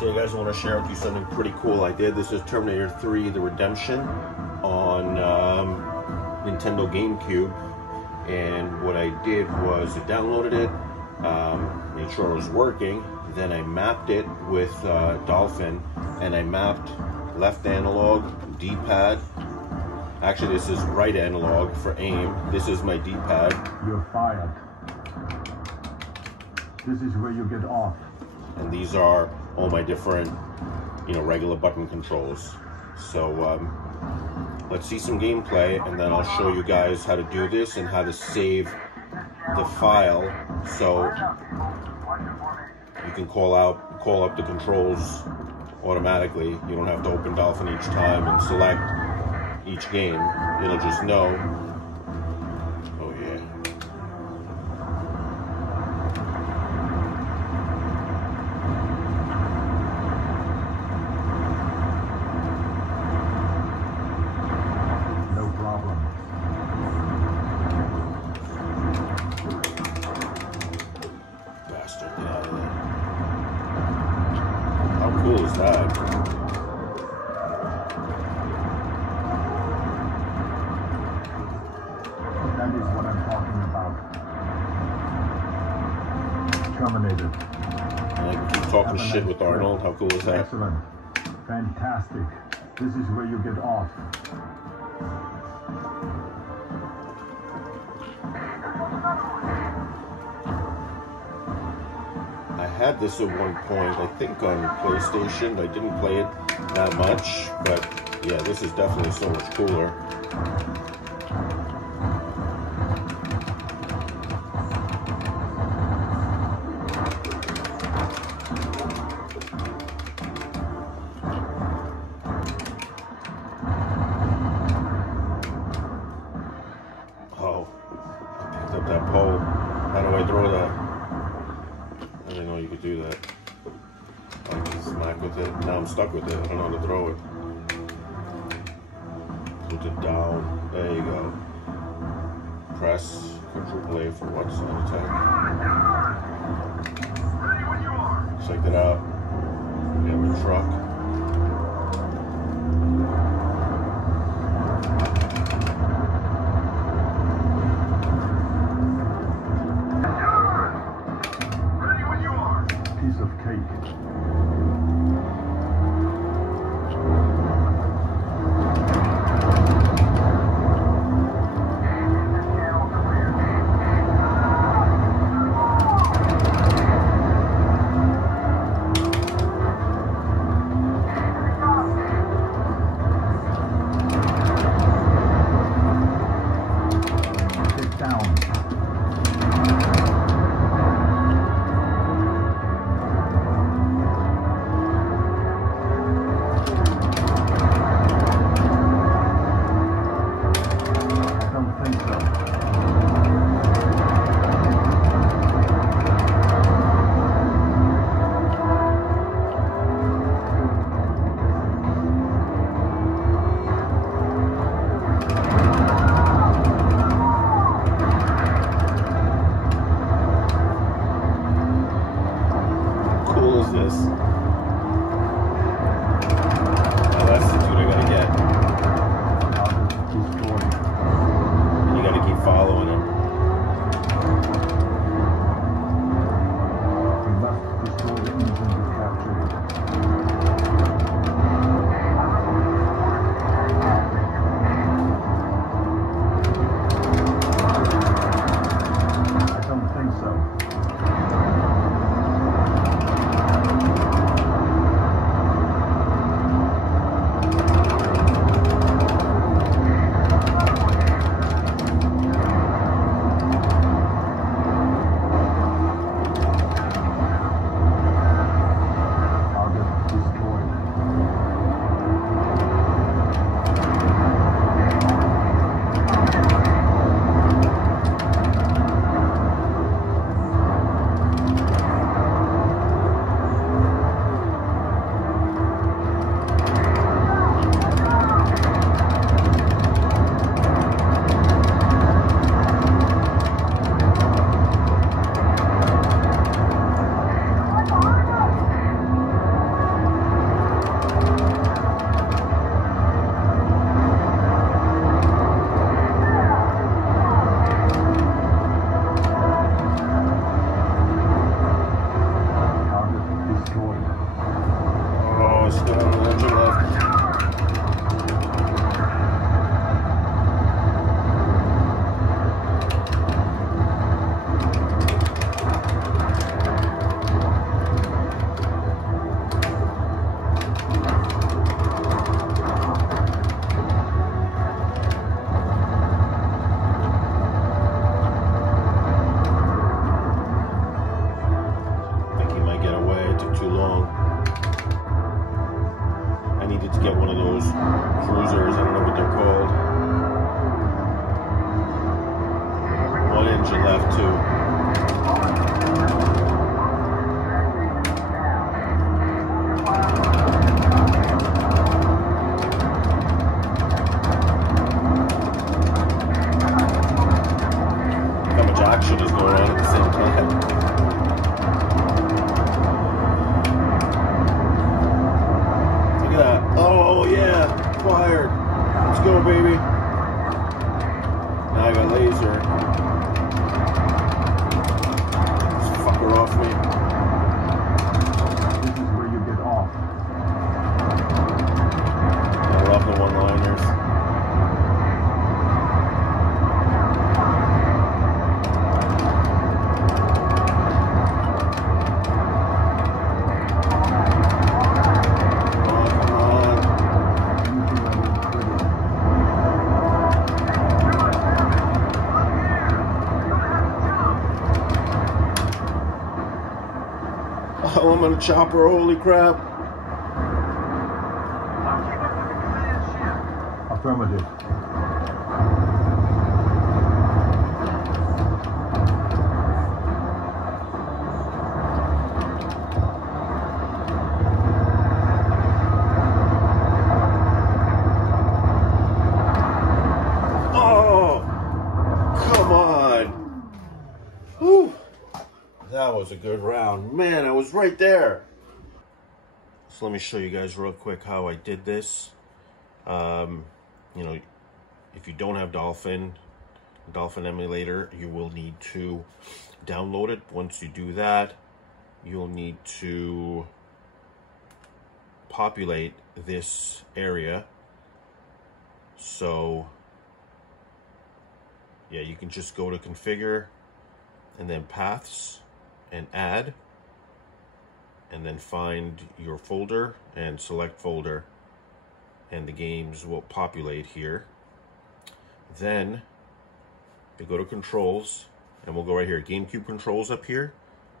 So, guys, I want to share with you something pretty cool I did. This is Terminator 3, The Redemption on Nintendo GameCube. And what I did was I downloaded it, made sure it was working. Then I mapped it with Dolphin, and I mapped left analog, D-pad. Actually, this is right analog for aim. This is my D-pad. You're fired. This is where you get off. And these are all my different, regular button controls. So let's see some gameplay, and then I'll show you guys how to do this and how to save the file so you can call up the controls automatically. You don't have to open Dolphin each time and select each game. It'll just know. Oh yeah. No problem. Bastard, get out of there. How cool is that? That is what I'm talking about. Terminator. And I can keep talking shit with Arnold. How cool is that? Excellent. Fantastic. This is where you get off. I had this at one point, I think on PlayStation. I didn't play it that much, but yeah, this is definitely so much cooler. Oh, I picked up that pole. How do I throw that? I didn't know you could do that. I can smack with it. Now I'm stuck with it. I don't know how to throw it. Put it down. There you go. Press Control A for what? Side attack. Check it out. We have a truck. Piece of cake. Get down. Cool is this? Now that's the dude I gotta get. And you gotta keep following him. We must destroy the engine to capture it. I don't think so. hell I'm on a chopper, holy crap. Affirmative. Oh, come on. Whew. That was a good round. Man, I was right there. So let me show you guys real quick how I did this. You know, if you don't have Dolphin emulator, you will need to download it. Once you do that, you'll need to populate this area. So yeah, you can just go to configure and then paths and add, and then find your folder and select folder, and the games will populate here. Then you go to controls, and we'll go right here, GameCube controls up here,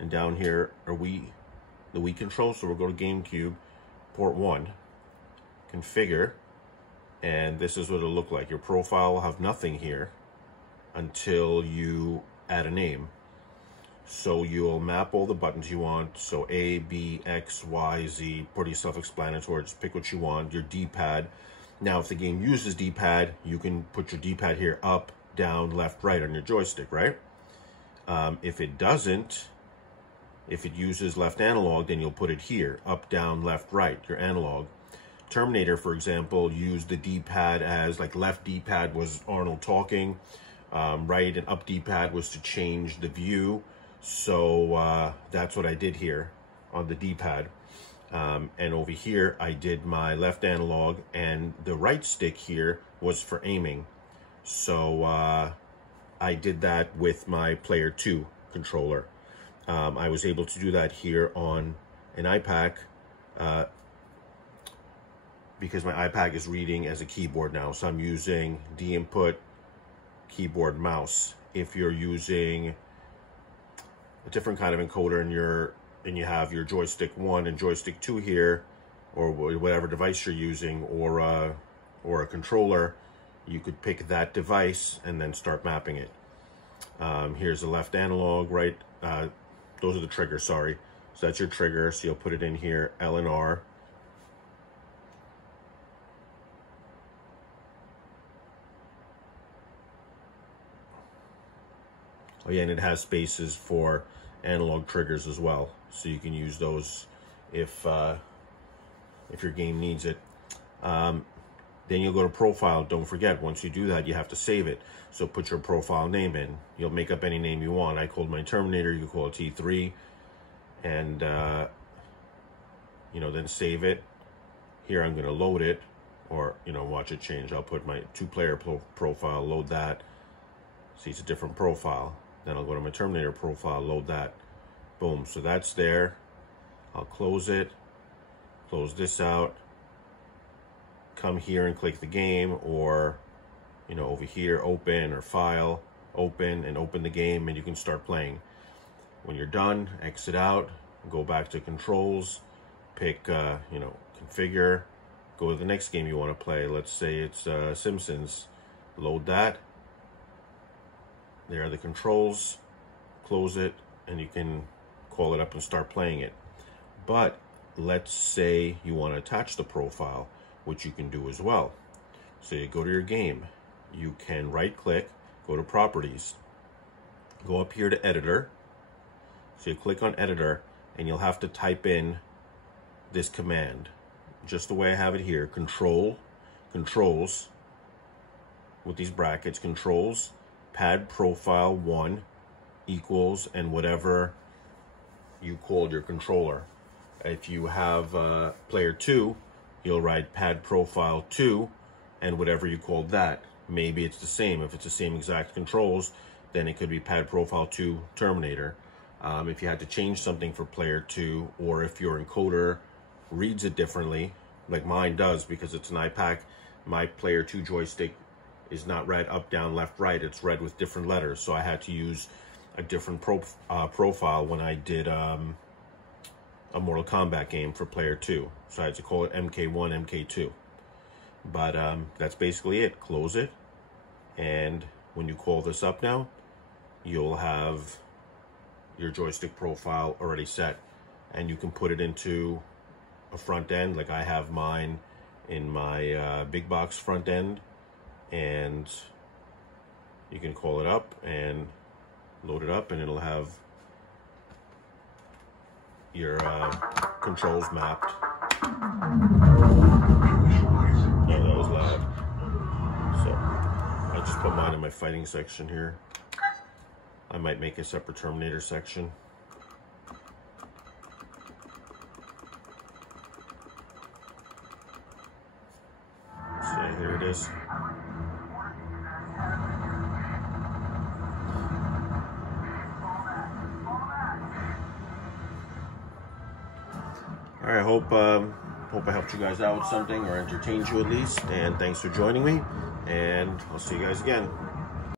and down here are the Wii controls. So we'll go to GameCube, port 1, configure, and this is what it'll look like. Your profile will have nothing here until you add a name. So you'll map all the buttons you want. So A, B, X, Y, Z, pretty self-explanatory. Just pick what you want. Your D-pad. Now, if the game uses D-pad, you can put your D-pad here, up, down, left, right on your joystick, right? If it doesn't, if it uses left analog, then you'll put it here, up, down, left, right, your analog. Terminator, for example, used the D-pad as, like, left D-pad was Arnold talking, right and up D-pad was to change the view. So that's what I did here on the D-pad. And over here, I did my left analog, and the right stick here was for aiming. So I did that with my Player 2 controller. I was able to do that here on an iPad because my iPad is reading as a keyboard now. So I'm using D-input, keyboard, mouse. If you're using a different kind of encoder and you have your joystick 1 and joystick 2 here, or whatever device you're using, or a controller, you could pick that device and then start mapping it. Here's the left analog, right? Those are the triggers, sorry. So that's your trigger, so you'll put it in here, L and R. Oh yeah, and it has spaces for analog triggers as well, so you can use those if your game needs it. Then you'll go to profile. Don't forget, once you do that, you have to save it. So put your profile name in. You'll make up any name you want. I called my Terminator. You can call it T3, and you know, then save it. Here I'm going to load it, or you know, watch it change. I'll put my 2-player profile, load that. See, it's a different profile. Then I'll go to my Terminator profile, load that. Boom, so that's there. I'll close it, close this out, come here and click the game, or, you know, over here, open, or file, open, and open the game, and you can start playing. When you're done, exit out, go back to controls, pick, you know, configure, go to the next game you want to play. Let's say it's Simpsons. Load that. There are the controls, close it, and you can call it up and start playing it. But let's say you want to attach the profile, which you can do as well. So you go to your game, you can right click, go to properties, go up here to editor. So you click on editor, and you'll have to type in this command, just the way I have it here, controls, with these brackets, controls, pad profile 1 equals, and whatever you called your controller. If you have player 2, you'll write pad profile 2 and whatever you called that. Maybe it's the same. If it's the same exact controls, then it could be pad profile 2 Terminator. If you had to change something for player 2, or if your encoder reads it differently, like mine does because it's an iPad, my player 2 joystick is not read up, down, left, right. It's read with different letters. So I had to use a different profile when I did a Mortal Kombat game for player 2. So I had to call it MK1, MK2. But that's basically it. Close it. And when you call this up now, you'll have your joystick profile already set. And you can put it into a front end, like I have mine in my big box front end. And you can call it up and load it up, and it'll have your controls mapped. No, that was loud. So I just put mine in my fighting section here. I might make a separate Terminator section. So here it is. All right, hope I helped you guys out with something, or entertained you at least. And thanks for joining me. And I'll see you guys again.